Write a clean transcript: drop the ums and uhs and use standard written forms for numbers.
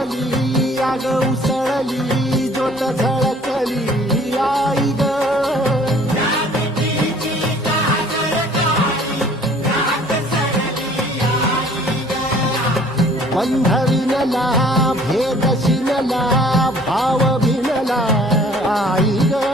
उमटली आग उसळली ज्योत झळकली आई ग बंध विनला भेद शिनला भाव भिनला आई ग